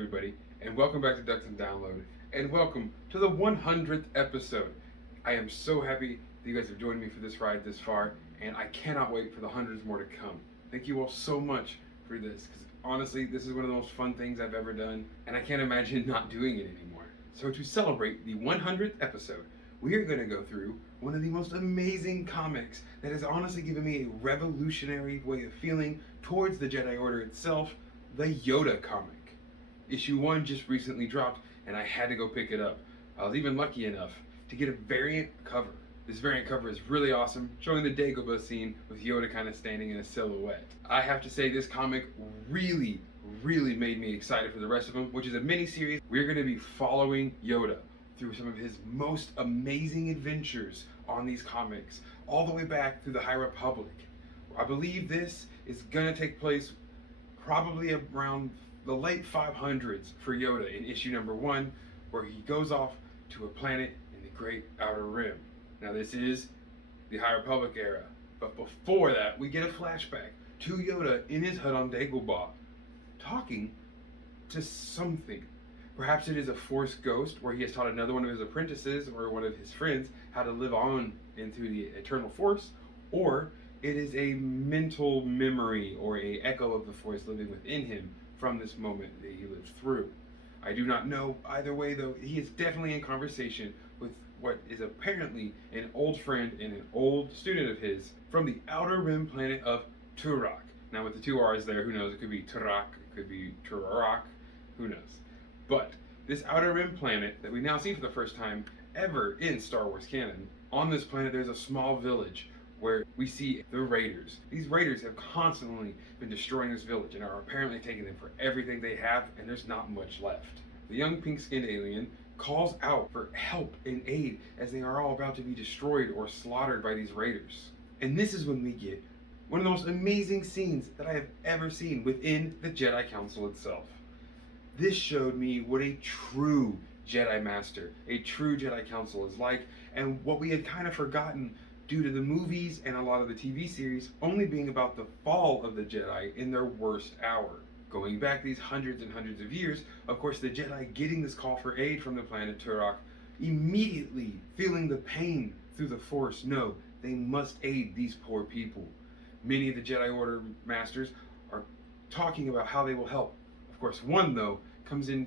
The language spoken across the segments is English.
everybody, and welcome back to Ducks and Download, and welcome to the 100th episode. I am so happy that you guys have joined me for this ride this far, and I cannot wait for the hundreds more to come. Thank you all so much for this, because honestly, this is one of the most fun things I've ever done, and I can't imagine not doing it anymore. So to celebrate the 100th episode, we are going to go through one of the most amazing comics that has honestly given me a revolutionary way of feeling towards the Jedi Order itself, the Yoda Comic. Issue 1 just recently dropped, and I had to go pick it up. I was even lucky enough to get a variant cover. This variant cover is really awesome, showing the Dagobah scene with Yoda kind of standing in a silhouette. I have to say this comic really made me excited for the rest of them, which is a mini-series. We're going to be following Yoda through some of his most amazing adventures on these comics, all the way back through the High Republic. I believe this is going to take place probably around the late 500s for Yoda in issue number 1, where he goes off to a planet in the Great Outer Rim. Now this is the High Republic era, but before that we get a flashback to Yoda in his hut on Dagobah, talking to something. Perhaps it is a Force ghost where he has taught another one of his apprentices or one of his friends how to live on into the eternal Force, or it is a mental memory or a echo of the Force living within him from this moment that he lived through. I do not know. Either way, though, he is definitely in conversation with what is apparently an old friend and an old student of his from the Outer Rim planet of Turok. Now, with the two R's there, who knows? It could be Turok, it could be Turok, who knows? But this Outer Rim planet that we now see for the first time ever in Star Wars canon, on this planet there's a small village where we see the Raiders. These Raiders have constantly been destroying this village and are apparently taking them for everything they have, and there's not much left. The young pink-skinned alien calls out for help and aid as they are all about to be destroyed or slaughtered by these Raiders. And this is when we get one of the most amazing scenes that I have ever seen within the Jedi Council itself. This showed me what a true Jedi Master, a true Jedi Council is like, and what we had kind of forgotten due to the movies and a lot of the TV series only being about the fall of the Jedi in their worst hour. Going back these hundreds and hundreds of years, of course the Jedi getting this call for aid from the planet Turok, immediately feeling the pain through the Force, know they must aid these poor people. Many of the Jedi Order Masters are talking about how they will help. Of course, one though comes in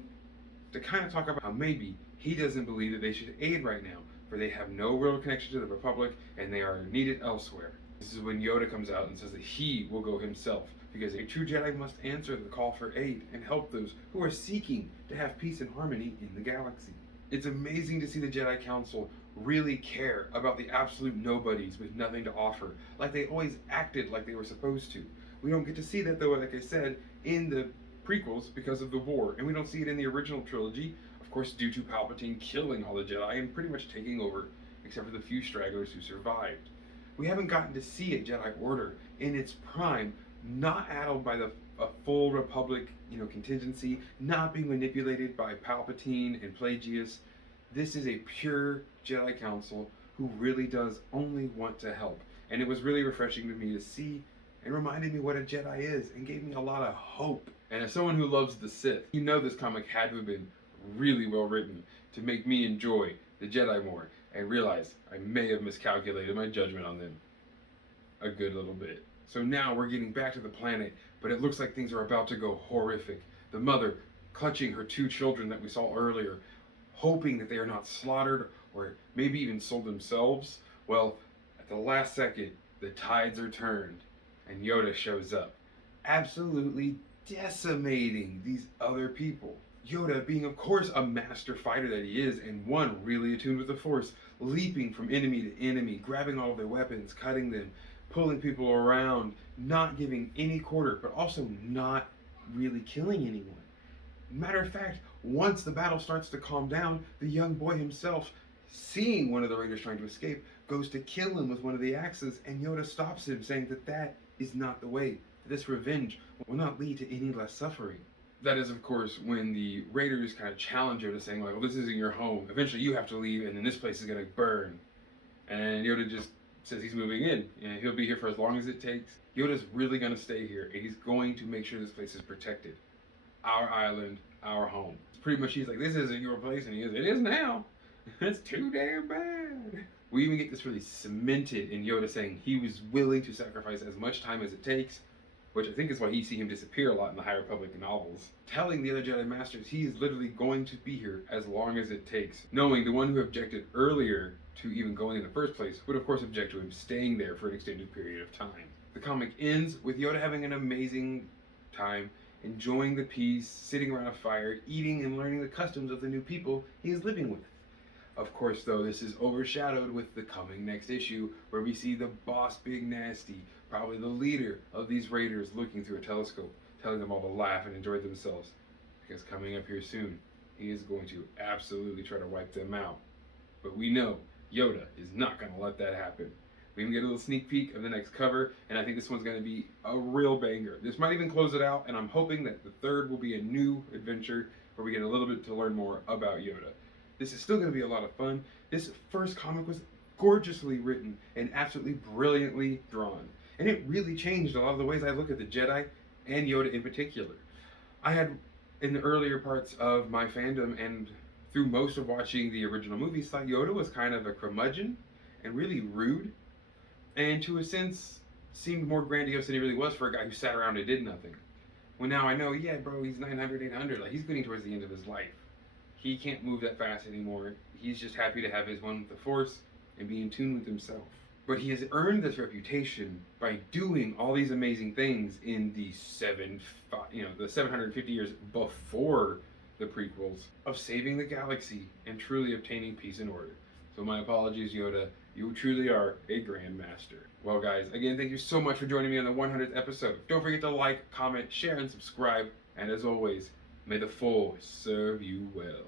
to kind of talk about how maybe he doesn't believe that they should aid right now, for they have no real connection to the Republic and they are needed elsewhere. This is when Yoda comes out and says that he will go himself, because a true Jedi must answer the call for aid and help those who are seeking to have peace and harmony in the galaxy. It's amazing to see the Jedi Council really care about the absolute nobodies with nothing to offer, like they always acted like they were supposed to. We don't get to see that though, like I said, in the prequels because of the war, and we don't see it in the original trilogy, of course, due to Palpatine killing all the Jedi and pretty much taking over, except for the few stragglers who survived. We haven't gotten to see a Jedi Order in its prime, not addled by a full Republic, contingency, not being manipulated by Palpatine and Plagueis. This is a pure Jedi Council who really does only want to help, and it was really refreshing to me to see and reminded me what a Jedi is and gave me a lot of hope. And as someone who loves the Sith, this comic had to have been really well written to make me enjoy the Jedi more and realize I may have miscalculated my judgment on them a good little bit. So now we're getting back to the planet, but it looks like things are about to go horrific. The mother clutching her 2 children that we saw earlier, hoping that they are not slaughtered or maybe even sold themselves. Well, at the last second, the tides are turned and Yoda shows up, absolutely decimating these other people. Yoda, being of course a master fighter that he is, and one really attuned with the Force, leaping from enemy to enemy, grabbing all of their weapons, cutting them, pulling people around, not giving any quarter, but also not really killing anyone. Matter of fact, once the battle starts to calm down, the young boy himself, seeing one of the Raiders trying to escape, goes to kill him with one of the axes, and Yoda stops him, saying that is not the way. This revenge will not lead to any less suffering. That is, of course, when the Raiders kind of challenge Yoda, saying like, well, this isn't your home. Eventually you have to leave, and then this place is going to burn. And Yoda just says he's moving in, and he'll be here for as long as it takes. Yoda's really going to stay here, and he's going to make sure this place is protected. Our island, our home. Pretty much he's like, this isn't your place, and he goes, it is now. That's too damn bad. We even get this really cemented in Yoda saying he was willing to sacrifice as much time as it takes, which I think is why you see him disappear a lot in the High Republic novels, telling the other Jedi Masters he is literally going to be here as long as it takes, knowing the one who objected earlier to even going in the first place would of course object to him staying there for an extended period of time. The comic ends with Yoda having an amazing time, enjoying the peace, sitting around a fire, eating and learning the customs of the new people he is living with. Of course, though, this is overshadowed with the coming next issue, where we see the boss Big Nasty, probably the leader of these raiders, looking through a telescope, telling them all to laugh and enjoy themselves. Because coming up here soon, he is going to absolutely try to wipe them out. But we know Yoda is not going to let that happen. We even get a little sneak peek of the next cover, and I think this one's going to be a real banger. This might even close it out, and I'm hoping that the third will be a new adventure where we get a little bit to learn more about Yoda. This is still going to be a lot of fun. This first comic was gorgeously written and absolutely brilliantly drawn. And it really changed a lot of the ways I look at the Jedi and Yoda in particular. I had, in the earlier parts of my fandom and through most of watching the original movies, thought Yoda was kind of a curmudgeon and really rude, and to a sense seemed more grandiose than he really was for a guy who sat around and did nothing. Well, now I know, yeah, bro, he's 900, 800, like he's getting towards the end of his life. He can't move that fast anymore. He's just happy to have his one with the Force and be in tune with himself. But he has earned this reputation by doing all these amazing things in the 750 years before the prequels of saving the galaxy and truly obtaining peace and order. So my apologies, Yoda. You truly are a Grand Master. Well, guys, again, thank you so much for joining me on the 100th episode. Don't forget to like, comment, share, and subscribe. And as always, may the Force serve you well.